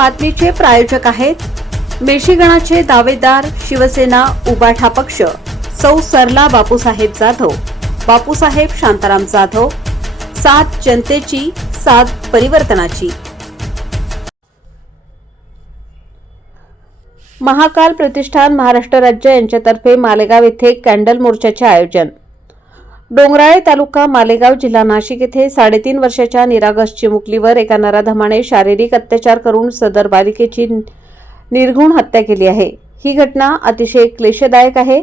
बातमीचे प्रायोजक आहेत. मेशीगणाचे दावेदार शिवसेना उबाठा पक्ष. सौ सरला बापूसाहेब जाधव. बापूसाहेब शांताराम जाधव. सात जनतेची सात परिवर्तनाची. महाकाल प्रतिष्ठान महाराष्ट्र राज्य यांच्यातर्फे मालेगाव येथे कॅन्डल मोर्चाचे आयोजन. डोंगराळे तालुका मालेगाव जिल्हा नाशिक येथे साडेतीन वर्षाच्या निरागस चिमुकलीवर एका नराधमाने शारीरिक अत्याचार करून सदर बालिकेची निर्घुण हत्या केली आहे. ही घटना अतिशय क्लेशदायक आहे.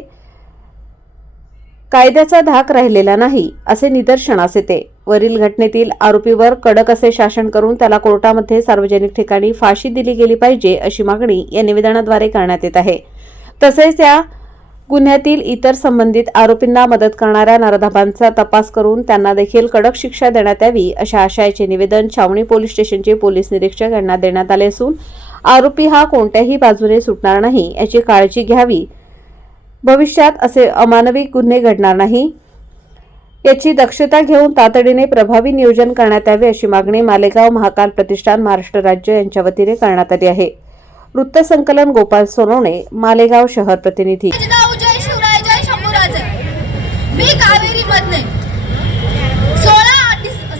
कायद्याचा धाक राहिलेला नाही असे निदर्शनास येते. वरील घटनेतील आरोपीवर कडक असे शासन करून त्याला कोर्टामध्ये सार्वजनिक ठिकाणी फाशी दिली गेली पाहिजे अशी मागणी या निवेदनाद्वारे करण्यात येत आहे. तसेच या गुन्ह्यातील इतर संबंधित आरोपींना मदत करणाऱ्या नरधाबांचा तपास करून त्यांना देखील कडक शिक्षा देण्यात यावी अशा आशयाचे निवेदन छावणी पोलीस स्टेशनचे पोलीस निरीक्षक यांना देण्यात आले असून आरोपी हा कोणत्याही बाजूने सुटणार नाही याची काळजी घ्यावी. भविष्यात असे अमानवी गुन्हे घडणार नाही. याची दक्षता घेऊन तातडीने प्रभावी नियोजन करण्यात यावे अशी मागणी मालेगाव महाकाल प्रतिष्ठान महाराष्ट्र राज्य यांच्या वतीने करण्यात आली आहे. वृत्तसंकलन गोपाल सोनवणे मालेगाव शहर प्रतिनिधी. मी कावेरी मधने सोळा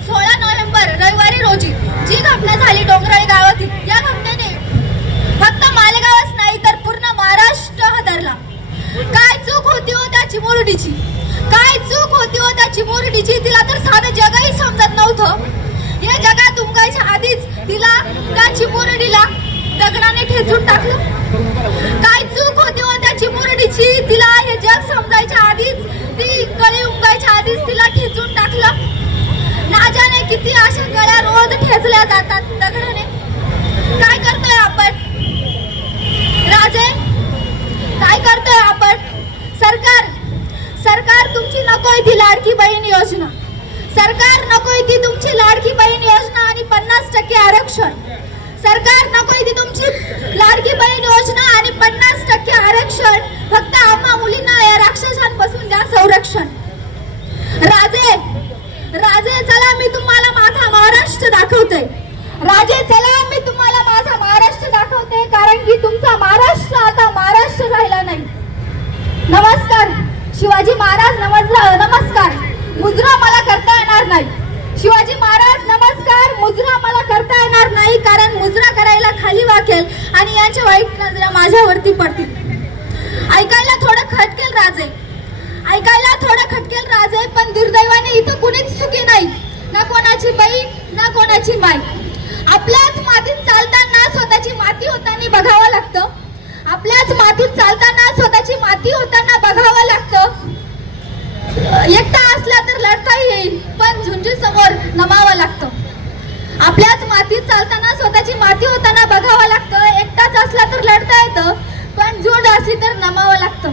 सोळा नोव्हेंबर रविवारी रोजी जी घटना झाली डोंगराळी गावातील या घटनेने फक्त मालेगावच नाही तर पूर्ण महाराष्ट्र हादरला. काय चूक होती हो त्या चिमुरडीची काय चूक होती हो त्या चिमुरडीची तिला तर साधं जगही समजत नव्हतं. या जगात उमगायच्या आधीच तिला त्या चिमुरडीला दगडाने ठेचून टाकलं काय चूक होती हो त्या चिमुरडीची तिला हे जग समजायच्या आधीच ती कळी उमगायच्या आधीच तिला ठेचून टाकलं ना जाणे किती अशा गळ्या रोज जातात दगडाने. काय करतोय आपण? राजे काय करतोय आपण? सरकार सरकार तुमची नकोय ती लाडकी बहीण योजना. सरकार नकोय ती तुमची लाडकी बहीण योजना आणि पन्नास टक्के आरक्षण. सरकार नकोय ती तुमची लाडकी बहीण योजना आणि पन्नास टक्के आरक्षण. फक्त आम्हा मुलींना या राक्षसांपासून द्या संरक्षण. राजे चला मी तुम्हाला माझा महाराष्ट्र दाखवतोय. राजे चला मी तुम्हाला माझा महाराष्ट्र दाखवते कारण की तुमचा महाराष्ट्र आता महाराष्ट्र राहिला नाही. नमस्कार. शिवाजी महाराज नमस्कार नमस्कार. मुजरा मला करता येणार नाही. शिवाजी महाराज नमस्कार. मुजरा मला करता येणार नाही कारण मुजरा करायला खाली वाकेल आणि यांच्या वाईट नजरा माझ्यावरती पडतील. ऐकायला थोडं खटकेल राजे. ऐकायला थोडं खटकेल राजे पण दुर्दैवाने इथं कुणीच चुकी नाही. ना कोणाची बहीण ना कोणाची माय? आपल्याच मातीत चालताना स्वतःची माती होताना बघावं लागतं. आपल्याच मातीत चालताना स्वतःची माती होताना बघावं लागतं. एकटा असला तर लढता येईल पण झुंजू समोर नमावं लागतं. आपल्याच मातीत चालताना स्वतःची माती होताना बघावं लागतं. एकटाच असला तर लढता येतं पण झुंड असली तर नमावं लागतं.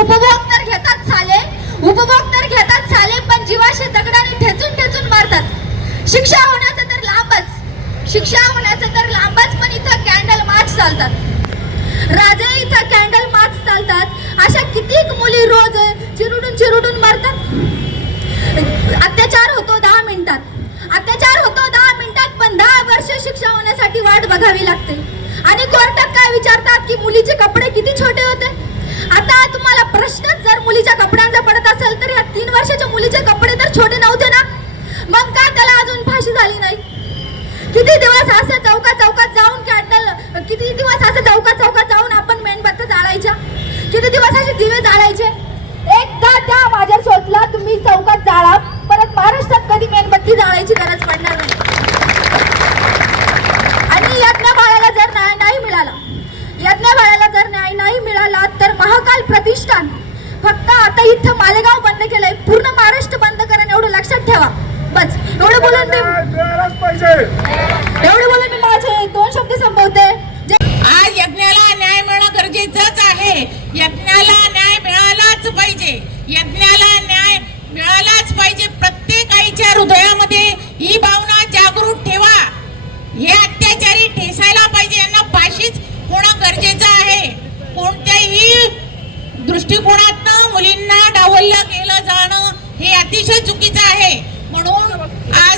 उपभोग तर घेतात साले उपभोग तर घेतात साले पण जीवाशी दगडाने ठेचून ठेचून मारतात शिक्षा होण्याचं तर लांबच शिक्षा होण्याचं तर लांबच पण इथं कॅन्डल मार्च चालतात. राजा इथं कॅन्डल मार्च चालतात. अशा कितीक मुली रोज चिरुडून चिरुडून मारतात? अत्याचार होतो दहा मिनिटात. अत्याचार होतो दहा मिनिटात पण दहा वर्ष शिक्षा होण्यासाठी वाट बघावी लागते. आणि कोर्टात काय विचारतात की मुलीचे कपडे किती छोटे होते? आता तुम्हाला प्रश्नच जर मुलीच्या कपड्यांचा पडत असेल तर या तीन वर्षाच्या मुलीचे कपडे तर छोटे नव्हते ना? मग का त्याला अजून फाशी झाली नाही? किती दिवस असं चौका चौका जाऊन कॅन्डल किती दिवस असं चौका चौकात जाऊन आपण मेणबत्त्या जाळायच्या किती दिवस असे दिवे जाळायचे एकदा त्या माझ्या शोधला तुम्ही चौकात जाळा परत महाराष्ट्रात ती जाळायची गरज पडणार नाही. आणि यज्ञ बाळाला जर न्याय नाही मिळाला यज्ञ बाळाला जर न्याय नाही मिळाला तर महाकाल प्रतिष्ठान फक्त आता इथं मालेगाव बंद केलंय. पूर्ण महाराष्ट्र बंद करण एवढं लक्षात ठेवा. बस. एवढं बोलून पाहिजे. दृष्टिकोनातनं मुलींना डावललं गेलं जाणं हे अतिशय चुकीचं आहे. म्हणून आज